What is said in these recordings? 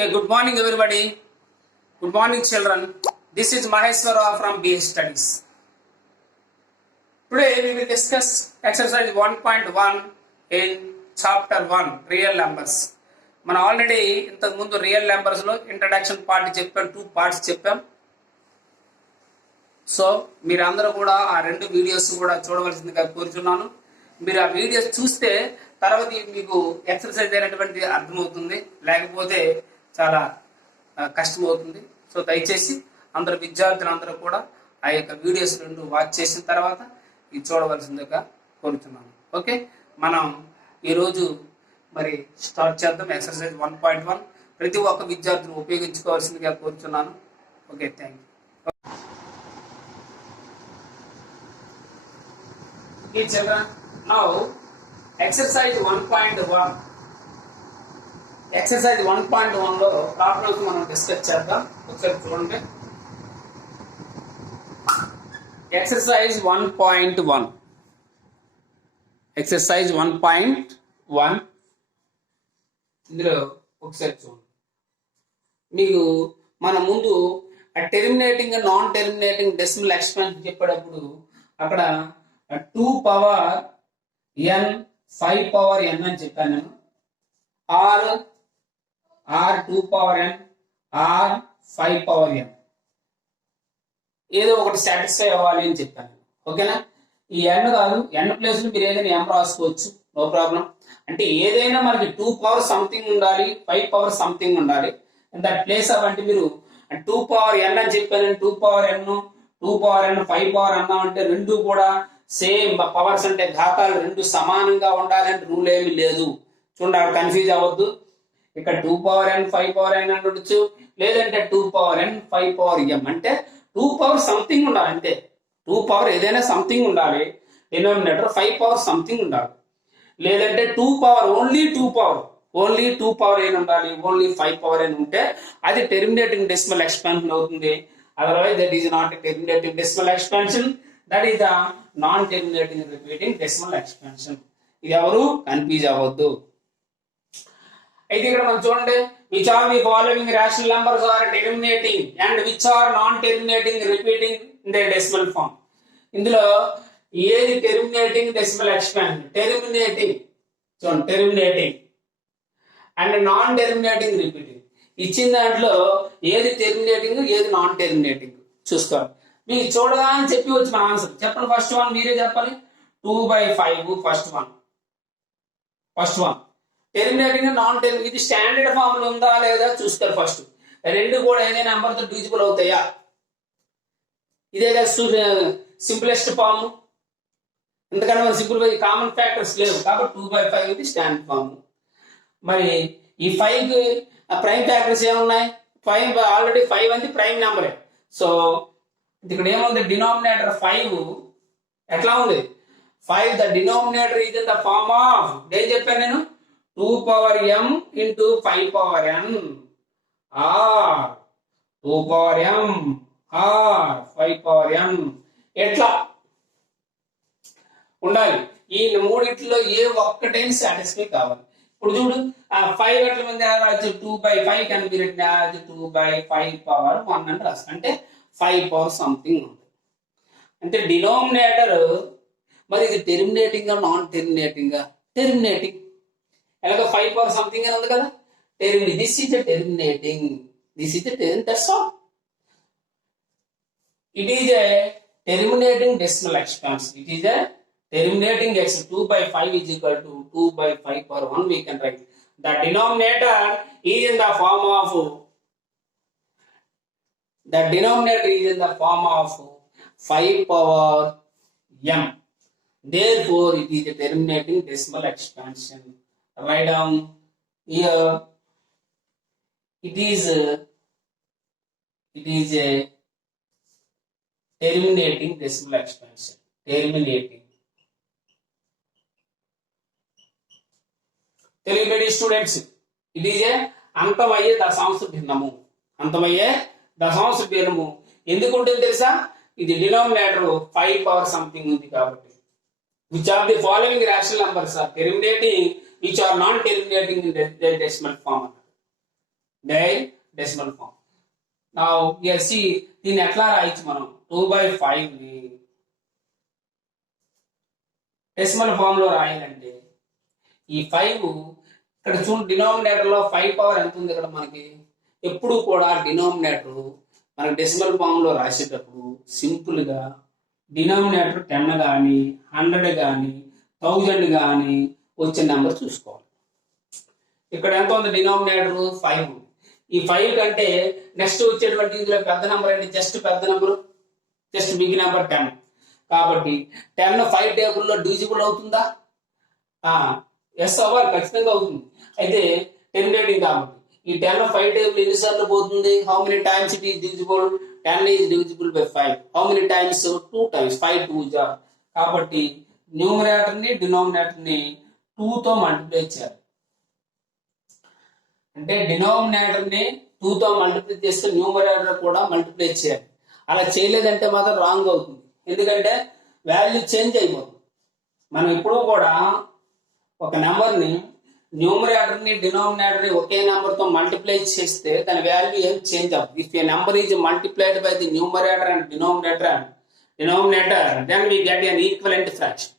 Okay, good morning everybody. Good morning children. This is Maheshwara from BS Studies. Today we will discuss exercise 1.1 in chapter 1 real numbers. మనం already ఇంతకు ముందు real numbers లో introduction part చెప్పాం, 2 parts చెప్పాం. So మీరందరూ కూడా ఆ 2 videos కూడా చూడవలసిందిగా కోరుచున్నాను. మీరు ఆ వీడియోస్ చూస్తే తర్వాత మీకు ఎక్సర్సైజ్ అయినటువంటి అర్థమవుతుంది, లేకపోతే చాలా కష్టమవుతుంది. సో దయచేసి అందరు విద్యార్థులందరూ కూడా ఆ యొక్క వీడియోస్ 2 వాచ్ చేసిన తర్వాత ఇది చూడవలసిందిగా కోరుతున్నాను. ఓకే, మనం ఈరోజు మరి స్టార్ట్ చేద్దాం ఎక్సర్సైజ్ 1.1. ప్రతి ఒక్క విద్యార్థులు ఉపయోగించుకోవాల్సిందిగా కోరుతున్నాను. Okay, thank you. Okay children, now exercise 1.1. exercise 1.1 లో ప్రాబ్లమ్స్ మనం డిస్కస్ చేద్దాం. ఒకసారి చూడండి. exercise 1.1 exercise 1.1 ఇందులో ఒకసారి చూడండి. మీకు మన ముందు terminating non terminating decimal expansion చెప్పేటప్పుడు అక్కడ 2 పవర్ n 5 పవర్ n అని చెప్పాను నేను. Or 2 power n or 5 power n ఏదో ఒకటి సాటిస్ఫై అవ్వాలి అని చెప్పాను. ఓకేనా? ఈ n కాదు, n ప్లేస్ లో మీరు ఏదైనా m రాసుకోవచ్చు, నో ప్రాబ్లం. అంటే ఏదైనా మనకి 2 పవర్ సంథింగ్ ఉండాలి, 5 పవర్ సంథింగ్ ఉండాలి. దట్ ప్లేస్ ఆఫ్ అంటే మీరు 2 పవర్ n అని చెప్పాను, 2 power n 2 power n 5 power అన్నామంటే రెండు కూడా సేమ్ పవర్స్, అంటే ఘాతాలు 2 సమానంగా ఉండాలంటే రూల్ ఏమి లేదు. చూడండి, అక్కడ కన్ఫ్యూజ్ అవ్వద్దు. ఇక్కడ 2 పవర్ n 5 పవర్ n అని ఉండొచ్చు, లేదంటే 2 పవర్ n 5 పవర్ m అంటే 2 పవర్ సంథింగ్ ఉండాలి. అంతే, 2 పవర్ ఏదైనా సంథింగ్ ఉండాలి. డినామినేటర్ 5 పవర్ సంథింగ్ ఉండాలి. లేదంటే 2 పవర్ ఓన్లీ 2 పవర్ ఏం ఉండాలి, ఓన్లీ 5 పవర్ అని ఉంటే అది టెర్మినేటింగ్ డెసిమల్ ఎక్స్పాన్షన్ అవుతుంది. Otherwise that is not terminating decimal expansion, that is the non terminating repeating decimal expansion. ఇది ఎవరు కన్ఫ్యూజ్ అవ్వద్దు. అయితే ఇక్కడ మనం చూడండి, which are the following rational numbers are terminating and which are non terminating repeating in the decimal form. ఇందులో ఏది terminating decimal expansion, terminating చూడండి, terminating and non terminating repeating. ఇచ్చిన దాంట్లో ఏది టెర్మినేటింగ్ ఏది నాన్ టెర్మినేటింగ్ చూసుకోవాలి. మీకు చూడగానే చెప్పి వచ్చి మన ఆన్సర్ చెప్పండి. ఫస్ట్ వన్ మీరే చెప్పాలి. 2/5 first one terminating non terminating. ఇది స్టాండర్డ్ ఫామ్ లో ఉందా లేదా చూసుకోవాలి ఫస్ట్. 2 కూడా ఏదైనా నెంబర్ తో డివిజిబుల్ అవుతాయా, ఇదే సింప్లెస్ట్ ఫామ్. ఎందుకంటే మన సింపుల్ కామన్ ఫ్యాక్టర్స్ లేవు కాబట్టి 2/5 ఇది స్టాండర్డ్ ఫామ్. మరి ఈ 5 కి ప్రైమ్ ఫ్యాక్టర్స్ ఏమున్నాయి? 5 ఆల్రెడీ 5 అనేది ప్రైమ్ నెంబరే. సో ఇక్కడ ఏముంది, డినామినేటర్ 5 ఎట్లా ఉంది? 5 the denominator is in the form of, ఏం చెప్పాను నేను, 2 power m into 5 power n or 2 power m or 5 power n. ఎట్లా ఉండాలి? ఈ మూడిట్లో ఏ ఒక్కటైనా సాటిస్ఫై కావాలి. ఇప్పుడు చూడు, 5 ఎట్ల మంది రావచ్చు, 2/5 can be written as 2/5 power 1 అని రాస్తాం. అంటే 5 పవర్ సంథింగ్ ఉంటుంది. అంటే డినామినేటర్ మరి ఇది టెర్మినేటింగ్ నాన్ టెర్మినేటింగ్? టెర్మినేటింగ్. ఎలాగో 5 పవర్ సంథింగ్ అని ఉంది కదా, this is terminating, this is that's all. It is a terminating decimal expansion. It is a terminating x. 2/5 is equal to 2/5 power 1 we can write. The denominator is in the form of 5 power m. Therefore it is a terminating decimal expansion. Write down here, it is a terminating decimal expansion. Terminating. Telugu students, ఇది అంతమయ్యే దశాంశ భిన్నము. అంతమయ్యే దశాంశ భిన్నము ఎందుకు ఉంటుంది తెలుసా? ఇది denominator 5 power something ఉంది కాబట్టి. Which are the following rational numbers are terminating, which are non terminating in decimal form. their decimal form. Now here see దీన్ని ఎట్లా రాయొచ్చు మనం 2/5 ని డెసిమల్ ఫామ్ లో రాయాలంటే ఈ 5 ఇక్కడ చూడండి డినామినేటర్ లో 5 పవర్ ఎంత ఉంది ఇక్కడ మనకి. ఎప్పుడు కూడా డినామినేటర్ మనకి డెసిమల్ ఫామ్ లో రాసేటప్పుడు సింపుల్ గా డినామినేటర్ 10 కానీ 100 కానీ 1000 కానీ వచ్చే నెంబర్ చూసుకోవాలి. ఇక్కడ ఎంత ఉంది డినామినేటర్ 5. ఈ 5 కంటే నెక్స్ట్ వచ్చేటువంటి ఇందులో పెద్ద నెంబర్ అంటే జస్ట్ పెద్ద నెంబర్ జస్ట్ బిగ్ నెంబర్ 10. కాబట్టి 10 5 టేబుల్లో డివిజిబుల్ అవుతుందా? ఎస్ అవ్వాలి, ఖచ్చితంగా అవుతుంది. అయితే టెర్మినేటింగ్ కాబట్టి ఈ 10 5 టేబుల్ ఎన్నిసార్లు పోతుంది? How many times it is divisible? 10 is divisible by 5. How many times? 2 times. 5 2s are. కాబట్టి న్యూమరేటర్ ని డినామినేటర్ ని 2 తో మల్టిప్లై చేయాలి. అంటే డినామినేటర్ ని 2 తో మల్టిప్లై చేస్తే న్యూమరేటర్ కూడా మల్టిప్లై చేయాలి. అలా చేయలేదంటే మాత్రం రాంగ్ అవుతుంది. ఎందుకంటే వాల్యూ చేంజ్ అయిపోతుంది. మనం ఎప్పుడూ కూడా ఒక నెంబర్ ని న్యూమరేటర్ ని డినామినేటర్ ని ఒకే నెంబర్ తో మల్టిప్లై చేస్తే దాని వాల్యూ ఏం చేంజ్ అవ్వదు. If a number is multiplied by the numerator and denominator then we get an equivalent fraction.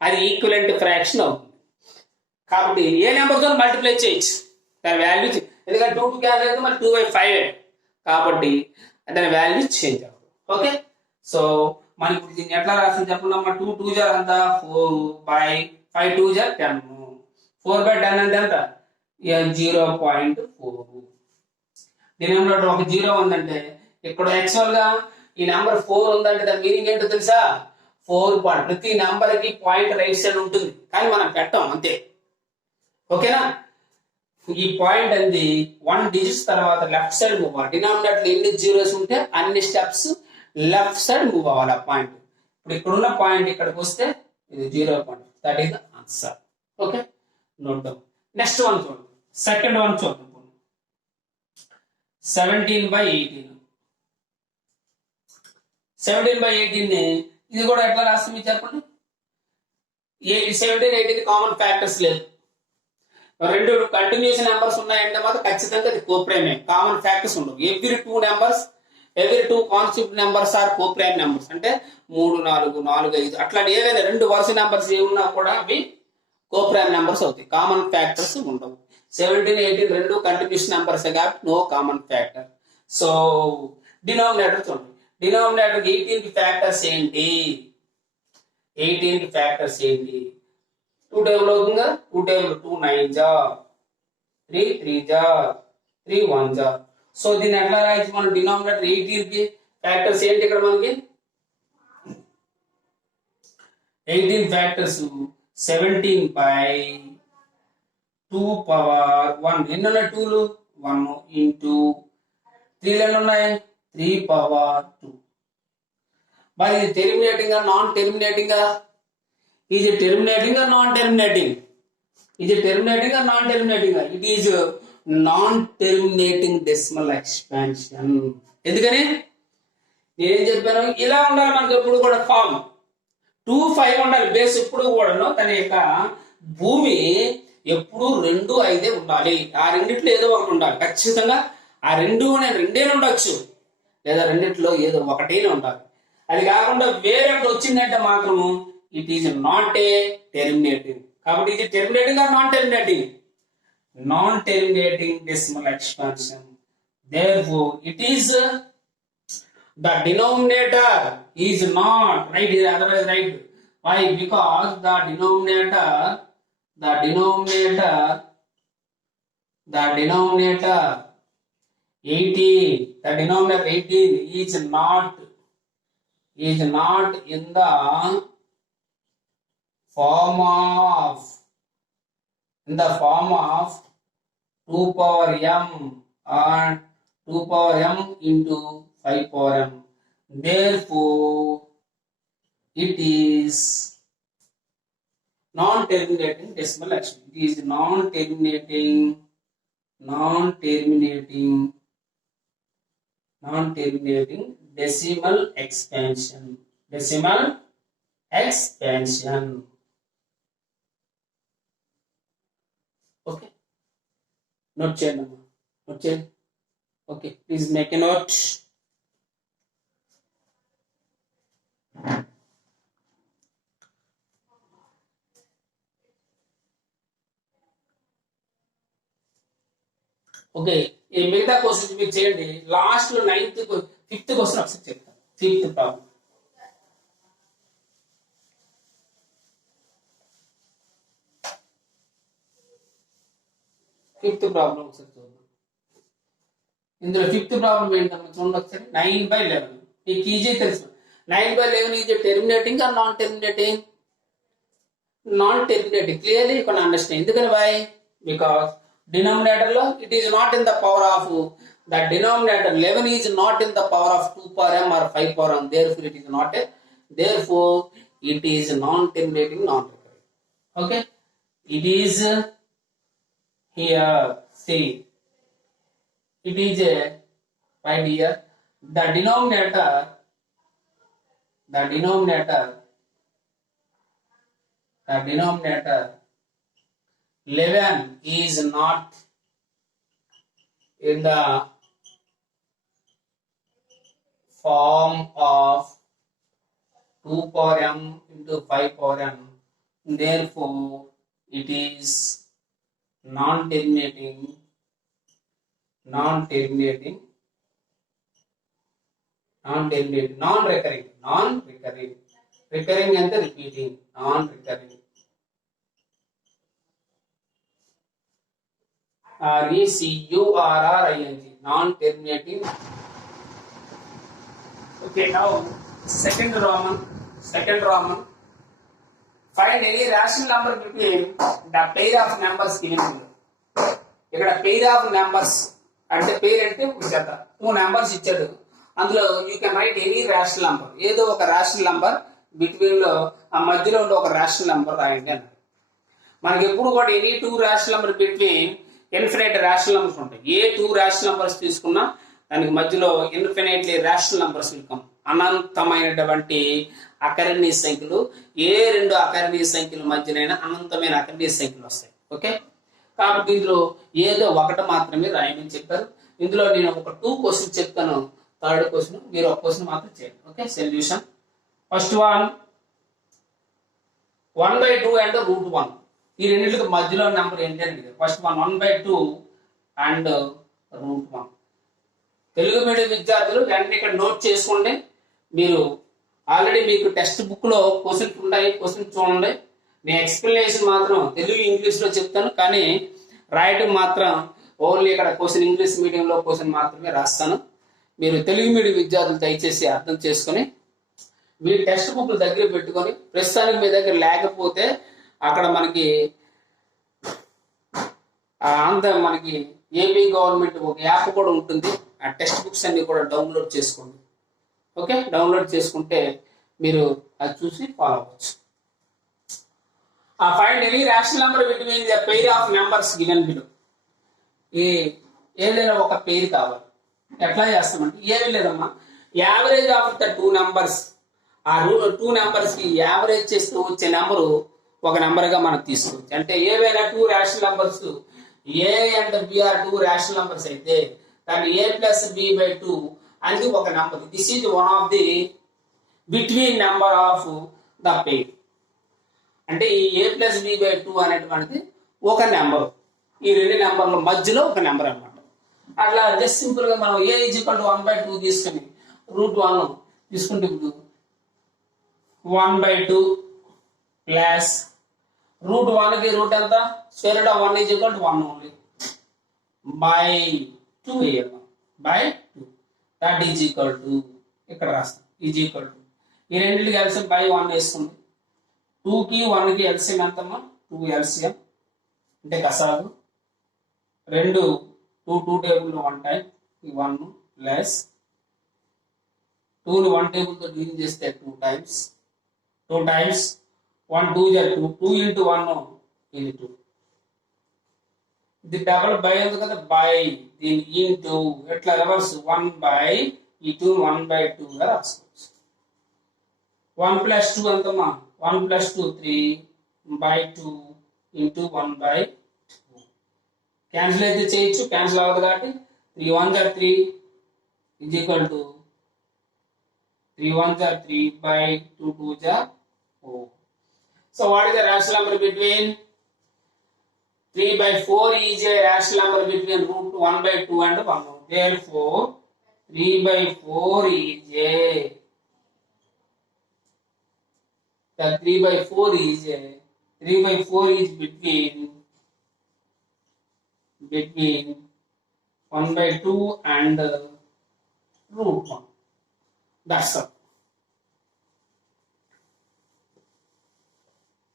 అది ఈక్వలెంట్ ఫ్రాక్షన్ అవుతుంది. కాబట్టి ఏ నెంబర్ తో మల్టిప్లై చేయొచ్చు దాని వాల్యూ. ఎందుకంటే 2 క్యాన్సిల్ అయితే మరి 2/5 కాబట్టి దాని వాల్యూ చేంజ్ అవ్వదు. ఓకే, సో మనకి దీన్ని ఎట్లా రాసింది చెప్పండి. 2 2s are అంతా 4/5 2s are 10. 4/10 అంటే ఎంత? 0.4. డినామినేటర్ ఒక 0 ఉందంటే ఇక్కడ యాక్చువల్ గా ఈ నెంబర్ 4 ఉందంటే దాని మీనింగ్ ఏంటో తెలుసా? 4 పాయింట్. ప్రతి నెంబర్ కి పాయింట్ రైట్ సైడ్ ఉంటుంది కానీ మనం పెట్టాం అంతే. ఓకేనా? ఈ పాయింట్ అనేది 1 డిజిట్స్ తర్వాత లెఫ్ట్ సైడ్ మూవ్ అవ్వాలి. డినామినేటర్ ఎన్ని జీరోస్ ఉంటే అన్ని స్టెప్స్ లెఫ్ట్ సైడ్ మూవ్ అవ్వాలి. ఆ పాయింట్ ఇప్పుడు ఇక్కడ ఉన్న పాయింట్ ఇక్కడికి వస్తే ఇది 0. That is the answer. Okay, note down. Next one చూడండి. సెకండ్ వన్ చూద్దాం. 17/18. 17/18 ని ఇది కూడా ఎట్లా రాస్తుంది మీరు చెప్పండి. 17 18 కామన్ ఫ్యాక్టర్స్ లేదు. రెండు కంటిన్యూస్ నెంబర్స్ ఉన్నాయంటే మాత్రం ఖచ్చితంగా అది కోప్రైమే. కామన్ ఫ్యాక్టర్స్ ఉండవు. Every two constitute numbers are coprime numbers. అంటే 3 4 4 5 అట్లా ఏదైనా రెండు వరుస నెంబర్స్ ఏమున్నా కూడా అవి కోప్రైమ్ నెంబర్స్ అవుతాయి. కామన్ ఫ్యాక్టర్స్ ఉండవు. 17 18 రెండు కంటిన్యూస్ నెంబర్స్ కాబట్టి no common factor. So denominator చూడండి. డినామినేటర్ 18 కి ఫ్యాక్టర్స్ ఏంటి? 18 కి ఫ్యాక్టర్స్ ఏంటి? 2 టేబుల్ అవుతుందా? 2 table 2 9s are 3 3s are 3 1s are. So దీన్ని ఎట్లా రాయొచ్చు మనం? డినామినేటర్ 18 కి ఫ్యాక్టర్స్ ఏంటి ఇక్కడ మనకి? 18 ఫ్యాక్టర్స్ 17/2 ఎన్ని ఉన్నాయి? 2లు 1 ఇంటూ 3 ఎన్ని ఉన్నాయి? 3/2. మరి ఇది terminating non terminating? Is it terminating or non-terminating? Is it terminating or non-terminating? It is non-terminating decimal expansion. ఎందుకని నేనేం చెప్పాను? ఇలా ఉండాలి మనకి ఎప్పుడు కూడా ఫామ్ 2 5 ఉండాలి బేస్. ఎప్పుడు కూడాను తన యొక్క భూమి ఎప్పుడు 2 5 ఉండాలి. ఆ రెండిట్లో ఏదో ఒకటి ఉండాలి ఖచ్చితంగా. ఆ రెండే ఉండొచ్చు లేదా రెండిట్లో ఏదో ఒకటేనే ఉండాలి. అది కాకుండా వేరే వచ్చిందంటే మాత్రము it is not a terminating. కాబట్టి ఇది terminating or non-terminating? Non-terminating decimal expansion. Therefore, it is the denominator is not right here. Otherwise, right? Why? Because the denominator 18 is not in the form of 2 power m or 2 power m into 5 power m. Therefore, it is non-terminating decimal expansion. It is non-terminating decimal expansion. Okay, note చేయండి. Okay, please make a note. Okay, ఈ మిగతా questions మీరు చేయండి. Last లో 5th question ఒకసారి చెప్తాను. 5th problem. ఒకసారి చూద్దాం. ఇందులో 5th ప్రాబ్లం ఏంటమ్మా చూడండి ఒకసారి. 9/11. మీకు ఈజీ తెలుసు. 9/11 is terminating or non terminating? Non terminating. Clearly you can understand. ఎందుకని why? Because denominator lo it is not in the power of the denominator. 11 is not in the power of 2 power m or 5 power m, therefore it is not a, therefore it is non-terminating, non-recurring. Okay, it is here, see, it is a right here, the denominator 11 is not in the form of 2 power m into 5 power m, therefore it is non-terminating, non-recurring, recurring and repeating, non-recurring. RECURRING, non-terminating. Okay, now second Roman. Find any rational number between the pair of numbers given below. ఇక్కడ pair of numbers అంటే పేర్ అంటే ఒక జత 2 numbers ఇచ్చాడు. అందులో you can write any rational number. ఏదో ఒక rational number between లో ఆ మధ్యలో ఉండే ఒక రేషనల్ నంబర్ రాయండి అన్నాడు. మనకి ఎప్పుడు కూడా any 2 rational number between infinite rational numbers ఉంటాయి. ఏ 2 రేషనల్ నంబర్స్ తీసుకున్నా దానికి మధ్యలో ఇన్ఫినైట్లీ రేషనల్ నంబర్స్ వెల్కమ్, అనంతమైనటువంటి అకరణీయ సంఖ్యలు. ఏ 2 అకరణీయ సంఖ్యల మధ్యనైనా అనంతమైన అకరణీయ సంఖ్యలు వస్తాయి. ఓకే, కాబట్టి ఇందులో ఏదో ఒకటి మాత్రమే రాయమని చెప్పారు. ఇందులో నేను ఒక 2 క్వశ్చన్ చెప్తాను. థర్డ్ క్వశ్చన్ మీరు ఒక క్వశ్చన్ మాత్రం చేయండి. Okay, solution. First one 1/2 and √1. ఈ రెండింటికి మధ్యలో నెంబర్ ఏంటి అని అడిగారు. First one 1/2 and √1. Telugu medium విద్యార్థులు వెంటనే ఇక్కడ నోట్ చేసుకోండి. మీరు ఆల్రెడీ మీకు టెక్స్ట్ బుక్ లో క్వశ్చన్ ఉంటాయి, క్వశ్చన్ చూడండి. నేను ఎక్స్ప్లెనేషన్ మాత్రం తెలుగు ఇంగ్లీష్ లో చెప్తాను, కానీ రాయటం మాత్రం ఓన్లీ ఇక్కడ క్వశ్చన్ ఇంగ్లీష్ మీడియంలో క్వశ్చన్ మాత్రమే రాస్తాను. మీరు తెలుగు మీడియం విద్యార్థులు దయచేసి అర్థం చేసుకొని మీ టెక్స్ట్ బుక్లు దగ్గర పెట్టుకొని, ప్రస్తుతానికి మీ దగ్గర లేకపోతే అక్కడ మనకి మనకి ఏపీ గవర్నమెంట్ ఒక యాప్ కూడా ఉంటుంది. ఆ టెక్స్ట్ బుక్స్ అన్ని కూడా డౌన్లోడ్ చేసుకోండి. ఓకే, డౌన్లోడ్ చేసుకుంటే మీరు అది చూసి ఫాలో అవ్వచ్చు. Find any rational number between the pair of numbers given below. ఏదైనా ఒక పేరు కావాలి. ఎట్లా చేస్తామంటే ఏమి లేదమ్మా, యావరేజ్ ఆఫ్ ద 2 నెంబర్స్. ఆ 2 నెంబర్స్ కి యావరేజ్ చేస్తూ వచ్చే నెంబరు ఒక నెంబర్ గా మనం తీసుకోవచ్చు. అంటే ఏవైనా 2 rational numbers A and B are 2 rational numbers అయితే దాన్ని a+b/2 అనేది ఒక number. This is one of the between number of the pair. అంటే ఈ a+b/2 అనేటువంటిది ఒక నెంబర్. ఈ 2 నెంబర్ల మధ్యలో ఒక నెంబర్ అన్నమాట. అట్లా జస్ట్ సింపుల్ గా మనం a = 1/2 తీసుకుని √1 తీసుకుంటే ఇప్పుడు 1/2 ప్లస్ √1 కి రూట్ ఎంత, square root of 1 = 1 only by 2 by 2 that is equal to, ఇక్కడ రాస్తాం ఈజ్ ఈక్వల్ టు, ఈ రెండింటికి ఎల్సిఎం బై 1 వేసుకోండి. 2 కి 1 కి ఎల్సిఎం ఎంతమ్మా, 2 ఎల్సిఎం అంటే కసాగు 2 2 టేబుల్ 1 టైం 1 ప్లస్ 2 ని 1 టేబుల్ తో డివిజన్ చేస్తే 2 టైమ్స్ 1 2 2 2 into 1 ఇది 2. ఇది డబుల్ బై ఉంది కదా, బై దీని ఇంటూ ఎట్లా రివర్స్ 1 బై ఈ 2 1/2 గా రాసుకోవచ్చు. 1 + 2 ఎంతమ్మా, 1 + 2 3/2 ఇంటూ 1/2. క్యాన్సిల్ అయితే చేయొచ్చు, క్యాన్సిల్ అవ్వదు కాబట్టి 3 1s are 3 is equal to 3 1s are 3 by 2 2s are 4. So what is the rational number between 3 by 4 is a rational number between root 1 by 2 and 1. Therefore 3 by 4 is a 3 by 4 is a 3 by 4 is between 1 by 2 and root 1. That's all.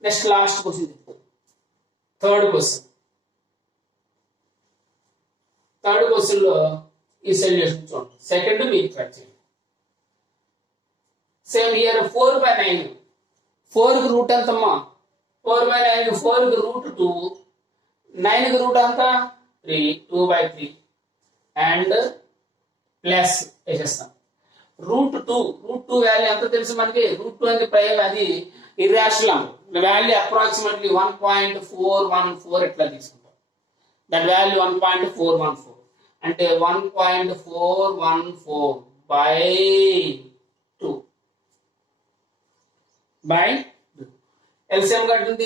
Next last question. Third question. Third question lo ee solution chudandi. Second week try cheyandi. Same here 4 by 9. 4 కి route ఎంతమ్మా 4 by 9 4 కి route 2 9 కి route ఎంత 3 2 by 3 and plus వేసేస్తాం route 2 value ఎంత తెలుసు మనకి route 2 అనేది ప్రైమ్ అది ఇర్రాషనల్ వాల్యూ అప్రాక్సిమేట్లీ 1.414 ఇట్లా తీసుకుంటాం దట్ వాల్యూ 1.414 అంటే 1.414 by 2 by ఎల్సిఎం కట్టింది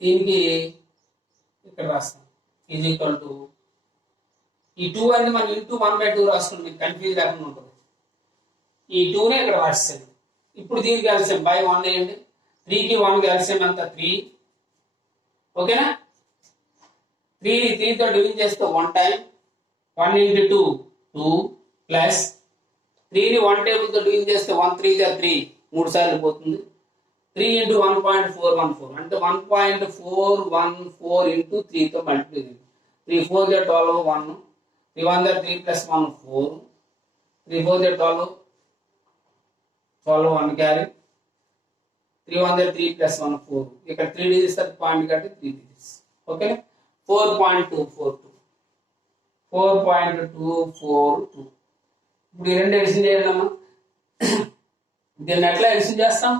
దీనికి ఇక్కడ రాస్తాం ఈజ్ ఈక్వల్ టు ఈ 2 అనేది మనం ఇంటూ 1/2 రాసుకుంటే మీకు కన్ఫ్యూజ్ లేకుండా ఉంటుంది ఈ 2 నే ఇక్కడ రాస్తాను ఇప్పుడు దీనికి ఎల్సిఎం బై 1 వేయండి 3 కి 1 కి ఎల్సిఎం ఎంత 3 ఓకేనా 3 తో డివిజన్ చేస్తే 1 టైం 1 into 2 2 ప్లస్ 3 ని 1 టేబుల్ తో డివిజన్ చేస్తే 1 3 గా 3 3 సార్లు పోతుంది 3 into 1.414 అంటే 1.414 into 3 తో మల్టిప్లై చేయండి 3 4 గా 12 1 3 1 గా 3 plus 1 4 3 4 గా 12 1 carry 3 1 గా 3 plus 1 4 ఇక్కడ 3 digits తో పాయింట్ కట్టి 3 digits ఓకే 4.242 ఇప్పుడు ఈ రెండు ఎడిషన్ చేయాలమ్మా దీన్ని ఎట్లా ఎడిషన్ చేస్తాం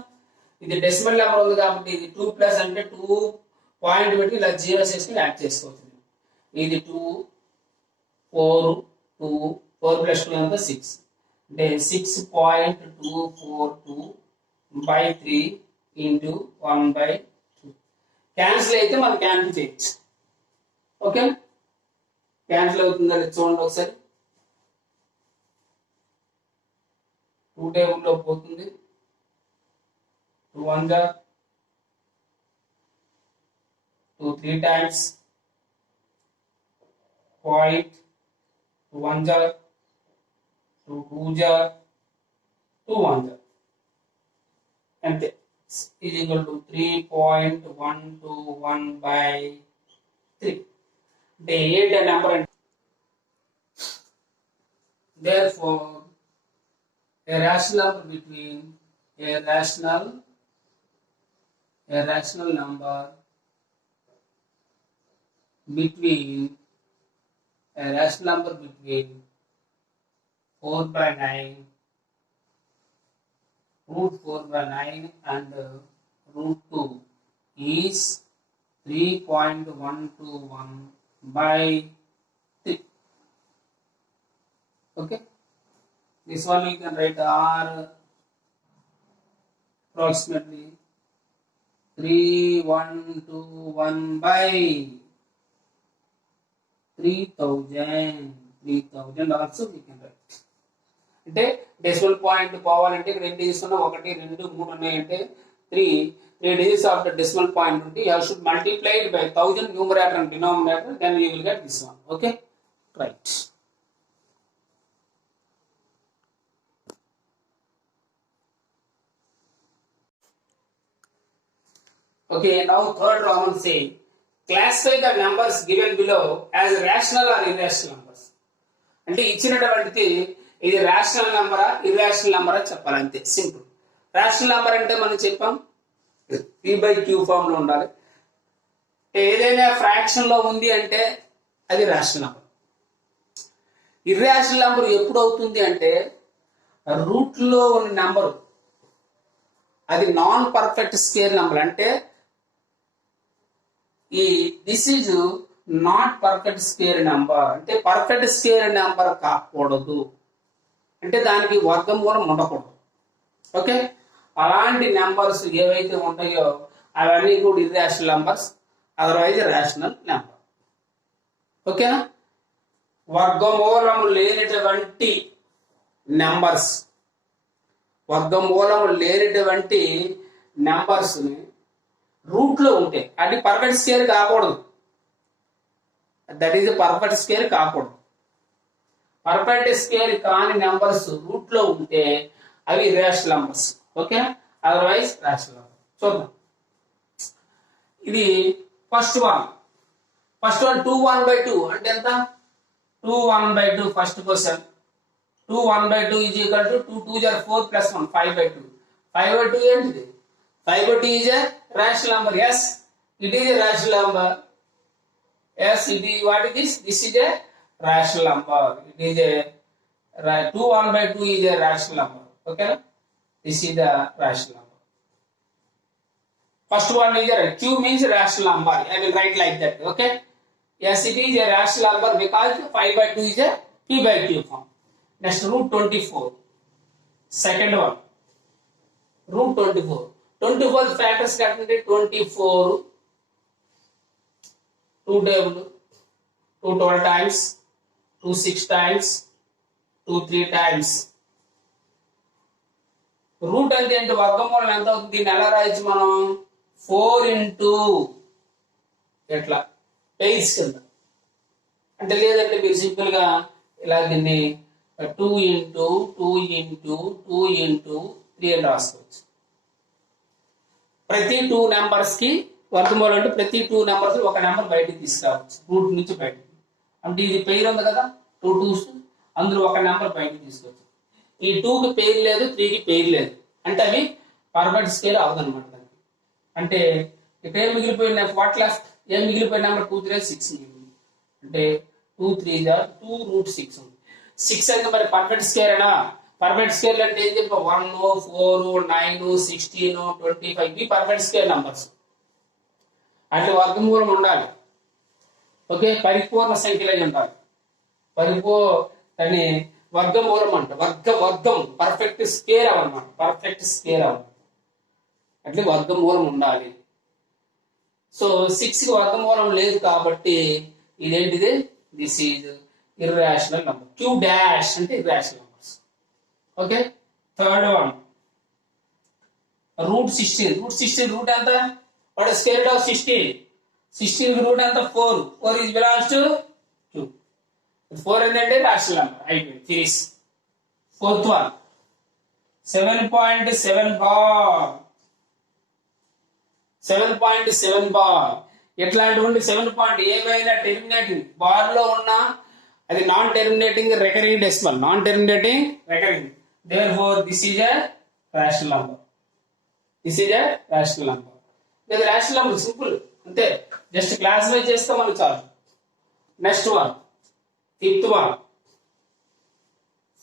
ఇది డెసిమల్ నెంబర్ ఉంది కాబట్టి ఇది 2 ప్లస్ అంటే 2 పాయింట్ పెట్టి ఇలా జీరో చేసుకుని యాడ్ చేసుకోవచ్చు ఇది 2 4 2 4 ప్లస్ 2 ఎంత 6 అంటే 6.242 by 3 into 1 by 2 క్యాన్సిల్ అయితే మనం క్యాన్సిల్ చేయొచ్చు ఓకే క్యాన్సిల్ అవుతుందని చూడండి ఒకసారి 2 టేబుల్లో పోతుంది 2 1 గా 2 3 times 2 1 గా 2 2 గా 2 1 గా అంతే is equal to 3.121 by 3 అంటే 8 number therefore a rational number between a rational number between 4 by 9 root 4 by 9 and root 2 is 3.121 by 3 okay this one you can write r approximately 3121 by 3000 also we can write అంటే decimal point పోవాలంటే ఇక్కడ ఎన్ని digits ఉన్నా 1 2 3 ఉన్నాయంటే 3 digits of the decimal point ఉంటే you should multiply it by 1000 numerator and denominator then you will get this one okay right okay now third Roman say classify the numbers given below as rational or irrational numbers అంటే ఇచ్చినటువంటిది ఇది rational నంబరా irrational నంబరా చెప్పాలంతే simple rational number అంటే మనం చెప్పాం p/q form లో ఉండాలి ఏదైనా ఫ్రాక్షన్ లో ఉంది అంటే అది రేషనల్ నంబర్ ఇర్రేషనల్ నంబర్ ఎప్పుడు అవుతుంది అంటే రూట్ లో ఉన్న నంబర్ అది నాన్ పర్ఫెక్ట్ స్క్వేర్ నంబర్ అంటే ఈ this is not perfect square number అంటే పర్ఫెక్ట్ స్క్వేర్ నెంబర్ కాకూడదు, అంటే దానికి వర్గమూలం ఉండకూడదు. ఓకే, అలాంటి నెంబర్స్ ఏవైతే ఉంటాయో అవన్నీ కూడా irrational numbers, otherwise rational number. ఓకేనా, వర్గమూలము లేనటువంటి నెంబర్స్, వర్గమూలము లేనటువంటి నెంబర్స్ రూట్ లో ఉంటే అది పర్ఫెక్ట్ స్క్వేర్ కాకూడదు. దట్ ఈజ్ పర్ఫెక్ట్ స్క్వేర్ కాకూడదు. పర్ఫెక్ట్ స్క్వేర్ కాని నెంబర్స్ రూట్ లో ఉంటే అవి rational numbers. Okay, otherwise rational number. చూద్దాం, ఇది ఫస్ట్ వన్ 2 1/2 అంటే ఎంత? 2 1/2 first question. 2 1/2 is equal to 2 2 are 4 plus 1 5/2. 5/2 ఏంటిది? 5/2 is a rational number. Yes, it is a rational number. Yes, it is. What is this? This is a rational number. It is a 2 1/2 is a rational number. Okay, this is the rational number. First one is a Q means rational number. I will write like that. Okay. Yes, it is a rational number because 5/2 is a P/Q form. Next, root 24. Second one, root 24. 24 factors calculated 24 2 table 2 12 times 2 6 times 2 3 times. Route అంటే ఏంటి? వర్గమూలం ఎంత అవుతుంది? దీన్ని ఎలా రాయొచ్చు మనం? 4 into ఎట్లా పెయిర్స్ కింద అంటే, లేదంటే మీరు సింపుల్ గా ఇలా దీన్ని 2 into 2 into 2 into 3 అని రాసుకోవచ్చు. ప్రతి 2 నెంబర్స్ కి వర్గమూలం అంటే ప్రతి 2 నెంబర్స్ ఒక నెంబర్ బయటికి తీసుకురావచ్చు రూట్ నుంచి బయటికి. అంటే ఇది పెయిర్ ఉంది కదా, 2 2s, అందులో ఒక నెంబర్ బయటికి తీసుకోవచ్చు. ఈ 2 కి పెయిర్ లేదు, 3 కి పెయిర్ లేదు, అంటే అవి పర్ఫెక్ట్ స్కేల్ అవదనమాట. దానికి అంటే ఇక్కడ ఏం మిగిలిపోయిన వాట్ లెఫ్ట్? ఏం మిగిలిపోయిన నెంబర్ 2 3 6 మిగిలింది. అంటే 2 3 2 root 6 ఉంది. 6 అంటే మరి పర్ఫెక్ట్ స్కేర్ అయినా? పర్ఫెక్ట్ స్కేర్ అంటే ఏం చెప్పా? 1 4 9 16 25 ఇవి పర్ఫెక్ట్ స్కేర్ నంబర్స్. అట్లా వర్గమూలం ఉండాలి. ఓకే, పరిపూర్ణ సంఖ్యలై ఉండాలి. దాన్ని వర్గమూలం అంట. వర్గం పర్ఫెక్ట్ స్కేర్ అవన్నమాట. పర్ఫెక్ట్ స్కేర్ అవ్వాలి అట్లా వర్గమూలం ఉండాలి. సో 6 కి వర్గమూలం లేదు కాబట్టి ఇదేంటిది? This is irrational number. Q dash అంటే irrational numbers. Okay, third one root 16. Root 16 root ఎంత? What is square root of 16? 16 కి రూట్ ఎంత? 4. 4 is belongs to Q. 4 ఏంటంటే రాషనల్ నంబర్. అయిపోయింది, finish. Fourth one 7.7 bar. 7.7 bar ఎట్లాంటి 7 ఏవైనా terminating bar లో ఉన్నా అది non terminating recurring decimal. Non terminating recurring. Therefore this is a rational number. This is a rational number. ఇది rational number simple అంతే, just classify చేస్తే మనకు చాలు. Next one, fifth one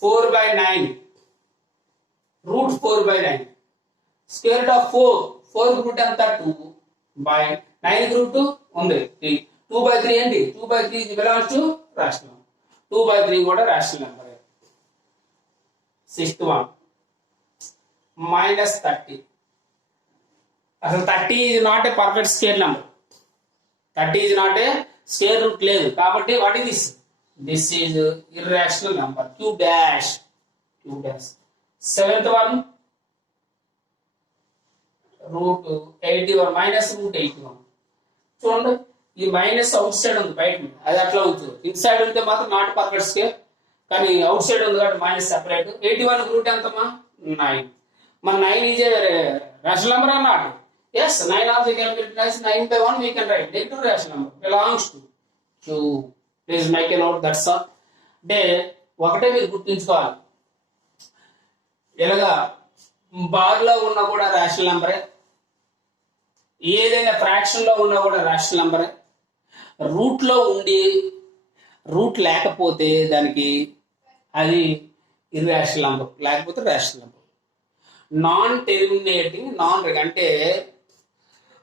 4/9. Root 4/9. Square root of 4 root ఎంత? 2/9 route ఉంది 3. 2/3 ఏంటి? 2/3 belongs to rational. 2/3 కూడా rational number. Sixth one -30. అసలు 30 is not a perfect square number. 30 is not a square root లేదు కాబట్టి what is this? This is irrational number. Q dash. Seventh one root 81 -root 81. చూడండి, ఈ minus out side ఉంది బయట, అది అట్లా ఉంటుంది. ఇన్ సైడ్ ఉంటే మాత్రం నాట్ పర్ఫెక్ట్ స్క్వేర్, కానీ అవుట్ సైడ్ ఉంది కాబట్టి మైనస్ సెపరేట్. 81 రూట్ ఎంతమ్మా? 9. మన 9 is rational number or not? Yes, 9 also can be written as 9/1. We can write negative rational number belongs to Q. Please make a note, that's all. అంటే ఒకటే మీరు గుర్తుంచుకోవాలి, ఇలాగా bar లో ఉన్నా కూడా రేషనల్ నెంబరే, ఏదైనా ఫ్రాక్షన్ లో ఉన్నా కూడా రేషనల్ నెంబరే. రూట్ లో ఉండి రూట్ లేకపోతే దానికి అది ఇర్రేషనల్ నెంబర్, లేకపోతే రేషనల్ నెంబర్. నాన్ టెర్మినేటింగ్ అంటే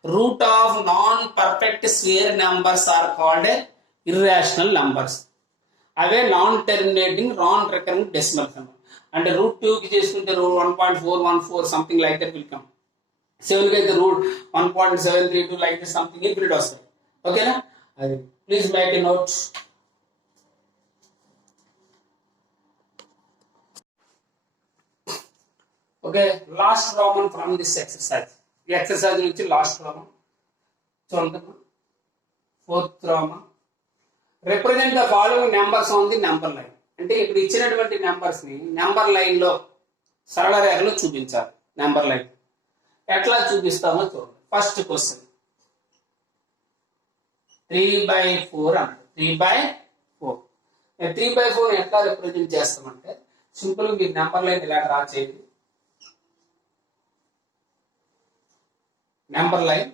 root of non perfect square numbers are called irrational numbers. అవే non terminating non recurring decimal number. అంటే రూట్ 2కి చేసుకుంటే 1.414 something like that will come. 7కి అయితే root 1.732 like that something infinite వస్తాయి. ఓకేనా? అది please make a note. Okay, last problem from this exercise. ఈ ఎక్సర్సైజ్ నుంచి లాస్ట్ ప్రాబ్లం చూడండి. 4th problem. Represent the following numbers on the number line. అంటే ఇప్పుడు ఇచ్చినటువంటి నెంబర్స్ ని నెంబర్ లైన్ లో సరళ రేఖలో చూపించాలి. నెంబర్ లైన్ ఎట్లా చూపిస్తామో చూడండి. ఫస్ట్ క్వశ్చన్ 3/4 అన్నాడు. 3/4. 3/4 ఎట్లా రిప్రజెంట్ చేస్తామంటే సింపుల్ మీరు నెంబర్ లైన్ ఇలా డ్రా చేయండి. నెంబర్ లైన్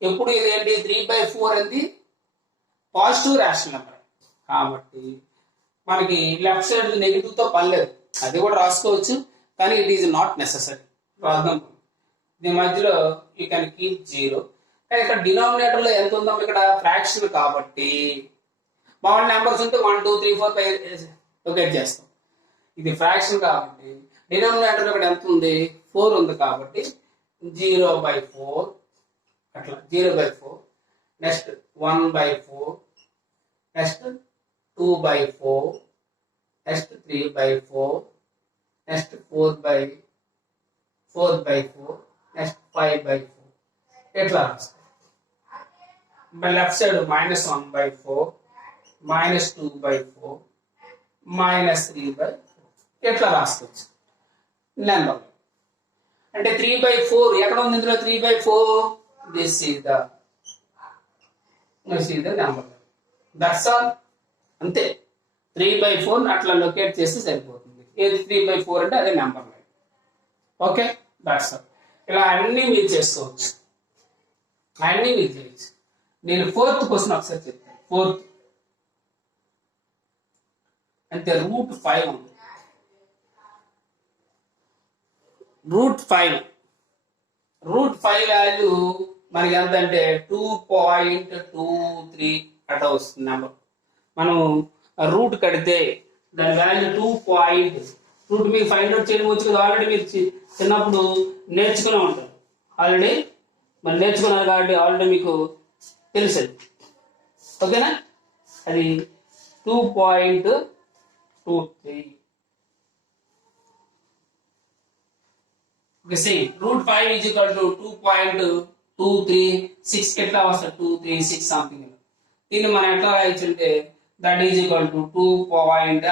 ఎప్పుడు ఇది ఏంటి 3/4 అనేది పాజిటివ్ రేషనల్ నెంబర్ కాబట్టి మనకి లెఫ్ట్ సైడ్ నెగిటివ్ తో పని లేదు. అది కూడా రాసుకోవచ్చు కానీ ఇట్ ఈజ్ నాట్ నెసెసరీ. రాద్దాం. దీని మధ్యలో యూ కెన్ కీప్ 0. కానీ ఇక్కడ డినామినేటర్ లో ఎంత ఉందాం, ఇక్కడ ఫ్రాక్షన్ కాబట్టి మామూలు నెంబర్స్ ఉంటే 1 2 3 4 5 లొకేట్ చేస్తాం. ఇది ఫ్రాక్షన్ కాబట్టి డినామినేటర్ ఇక్కడ ఎంత ఉంది 4 ఉంది కాబట్టి 0/4 అట్లా 0/4. Next 1/4, next 2/4, next 3/4, next 4/4, next 5/4 ఎట్లా రాస్తాం. లెఫ్ట్ సైడ్ -1/4, -2/4, -3/4 ఎట్లా రాసుకోవచ్చు నెంబర్. అంటే 3/4 ఎక్కడ ఉంది ఇందులో 3/4? This is the number. That's all. అంతే. 3/4 అట్లా లొకేట్ చేస్తే సరిపోతుంది. ఏది 3/4 అంటే అదే number line. Okay, that's all. ఇలా అన్ని మీరు చేసుకోవచ్చు, అన్ని మీరు చేయొచ్చు. నేను 4th క్వశ్చన్ ఒకసారి చెప్తాను. 4th అంటే √5 ఉంది. √5 వాల్యూ మనకి ఎంత అంటే 2.23 అట్లా వస్తుంది నెంబర్. మనం రూట్ కడితే దాని వాల్యూ 2. రూట్ మీకు ఫైండ్ అవుట్ చేయడం వచ్చు కదా. ఆల్రెడీ మీరు చిన్నప్పుడు నేర్చుకునే ఉంటారు. ఆల్రెడీ మరి నేర్చుకున్నారు కాబట్టి ఆల్రెడీ మీకు తెలుసు. ఓకేనా? అది 2.23. √5 is equal to 2.236 ఎట్లా వస్తుంది 236 సంథింగ్. దీన్ని మనం ఎట్లా రాయొచ్చు అంటే that is equal to 2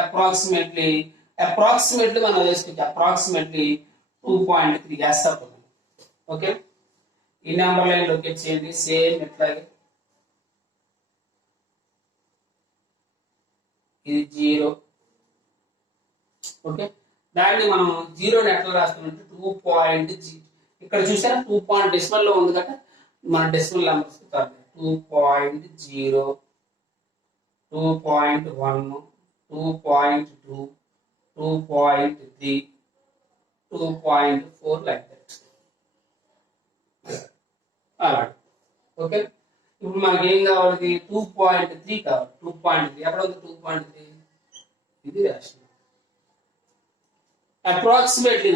approximately మనం వేసుకోవచ్చు. అప్రాక్సిమేట్లీ 2.3 వేస్తారు. ఓకే, ఈ నెంబర్ లైన్ లొకేట్ చేయండి. సేమ్ ఎట్లాగే ఇది 0. ఓకే, దాన్ని మనం 0ని ఎట్లా రాస్తామంటే 2.0. ఇక్కడ చూసారా 2 డెసిమల్ లో ఉంది కదా, మన డెసిమల్ నెంబర్స్ 2.0, 2.1, 2.2, 2.3, 2.4 లైక్ దట్. అలాగే. ఓకే, ఇప్పుడు మనకి ఏం కావాలి 2.3 కావాలి. 2.3 ఎక్కడ ఉంది 2.3? ఇది రేషనల్. అప్రాక్సిమేట్లీ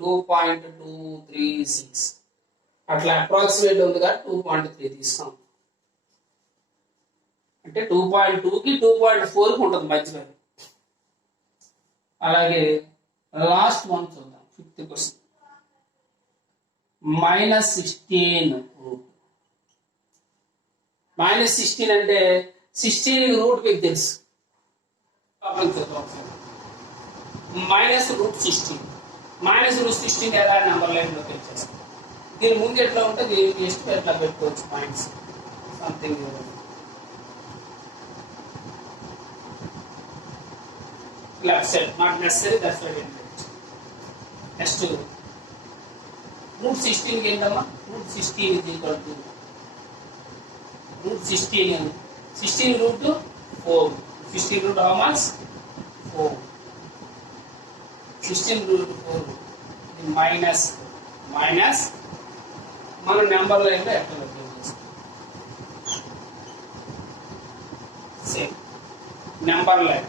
2.236 అట్లా అప్రాక్సిమేట్ ఉంది కదా 2.3 తీస్తాం. అంటే 2.2కి 2.4కి ఉంటుంది మధ్యలో. అలాగే లాస్ట్ వన్ చూద్దాం. 5th question -16 root. -16 అంటే 16 రూట్ మీకు తెలుసు. -√16 ఎలా నెంబర్ లైన్ లొకేట్ చేస్తాం. దీని ముందు ఎట్లా ఉంటుంది జస్ట్ ఎట్లా పెట్టుకోవచ్చు points something. Left side not necessary that side. Next √16 కి ఏంటమ్మా √16 is equal to √16 16 √4 16 root how much 4 16 √4 minus మనం నెంబర్ లైన్లో ఎట్లా లొకేట్ చేస్తాం. సేమ్ నెంబర్ లైన్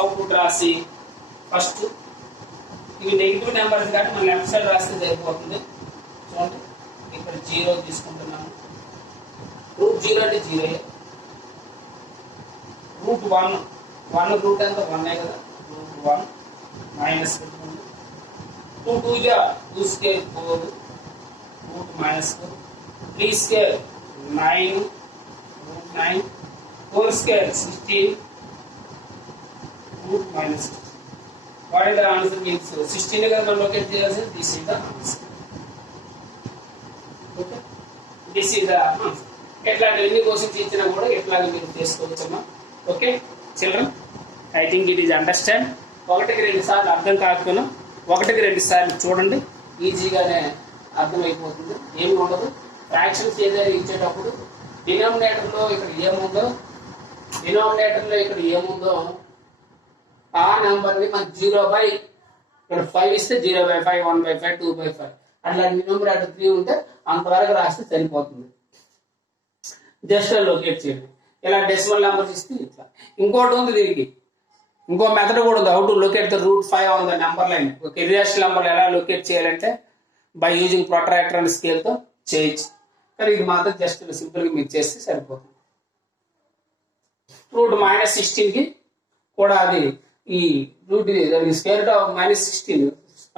అవుట్పుట్ రాసి ఫస్ట్ ఇవి నెగిటివ్ నెంబర్స్ కాబట్టి మనం లెఫ్ట్ సైడ్ రాస్తే సరిపోతుంది. చూడండి ఇక్కడ 0 తీసుకుంటున్నాము. √0 అంటే 0. √1 రూట్ ఎంత 1 కదా. √1 మైనస్ 2 2 जा 2 square 4 root minus 4 3 square 9 root 9 4 square 16 root minus 16. What is the answer? Means 16 का మనం లొకేట్ చేయాల్సి. This is the answer. Okay, this is the answer. ఎట్లా ఎన్ని క్వశ్చన్స్ ఇచ్చినా కూడా ఎట్లాగా మీరు చేసుకోవచ్చమ్మా. Okay children, I think it is understand. 1-2 సార్లు అర్థం కాకపోయినా 1-2 సార్లు చూడండి, ఈజీగానే అర్థమైపోతుంది. ఏమి ఉండదు. ఫ్రాక్షన్స్ ఏదైనా ఇచ్చేటప్పుడు డినామినేటర్లో ఇక్కడ ఏముందో ఆ నెంబర్ని మనకి 0/, ఇక్కడ 5 ఇస్తే 0/5, 1/5, 2/5 అట్లా డినామినేటర్ 3 ఉంటే అంతవరకు రాస్తే సరిపోతుంది. జస్ట్ లొకేట్ చేయండి. ఇలా డెసిమల్ నెంబర్స్ ఇస్తే ఇట్లా. ఇంకోటి ఉంది దీనికి, ఇంకో మెథడ్ కూడా ఉంది. How to locate the √5 on the number line. ఒక ఇర్రేషనల్ నెంబర్ ఎలా లొకేట్ చేయాలంటే బై యూజింగ్ ప్రొట్రాక్టర్ అండ్ స్కేల్తో చేయొచ్చు. కానీ ఇది మాత్రం జస్ట్ సింపుల్గా మీరు చేస్తే సరిపోతుంది. √-16కి కూడా అది ఈ రూట్ స్క్వేర్ ఆఫ్ -16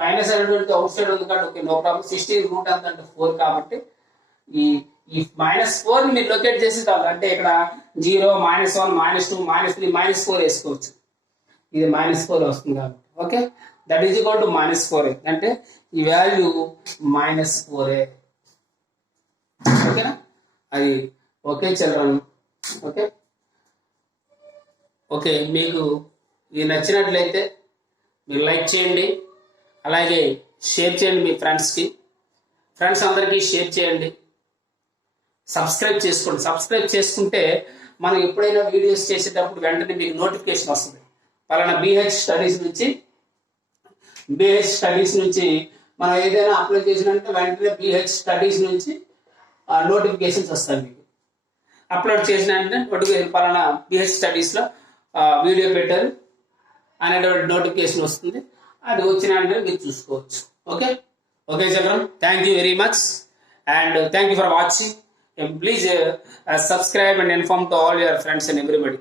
మైనస్ అనేటువంటి అవుట్ సైడ్ ఉంది కాబట్టి ఓకే నో ప్రాబ్లం. 16 రూట్ అంత అంటే 4 కాబట్టి ఈ -4 మీరు లొకేట్ చేసి అంటే ఇక్కడ 0, -1, -2, -3, -4 వేసుకోవచ్చు. ఇది -4 వస్తుంది కాబట్టి okay that is equal to -4 అంటే ఈ వాల్యూ -4. ఓకేనా, అది ఓకే చిల్డ్రన్. ఓకే ఓకే మీకు ఇది నచ్చినట్లయితే మీరు లైక్ చేయండి, అలాగే షేర్ చేయండి మీ ఫ్రెండ్స్ అందరికీ షేర్ చేయండి. సబ్స్క్రైబ్ చేసుకోండి. సబ్స్క్రైబ్ చేసుకుంటే మనం ఎప్పుడైనా వీడియోస్ చేసేటప్పుడు వెంటనే మీకు నోటిఫికేషన్ వస్తుంది. పలానా బిహెచ్ స్టడీస్ నుంచి మనం ఏదైనా అప్లై చేసినంటే వెంటనే బిహెచ్ స్టడీస్ నుంచి నోటిఫికేషన్స్ వస్తాయి. మీకు అప్లోడ్ చేసిన వెంటనే నోటిఫికేషన్ పలానా బిహెచ్ స్టడీస్లో వీడియో పెట్టారు అనేటువంటి నోటిఫికేషన్ వస్తుంది. అది వచ్చిన వెంటనే మీరు చూసుకోవచ్చు. Okay okay children, thank you very much and thank you for watching. Please subscribe and inform to all your friends and everybody.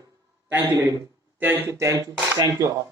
Thank you very much. Thank you all.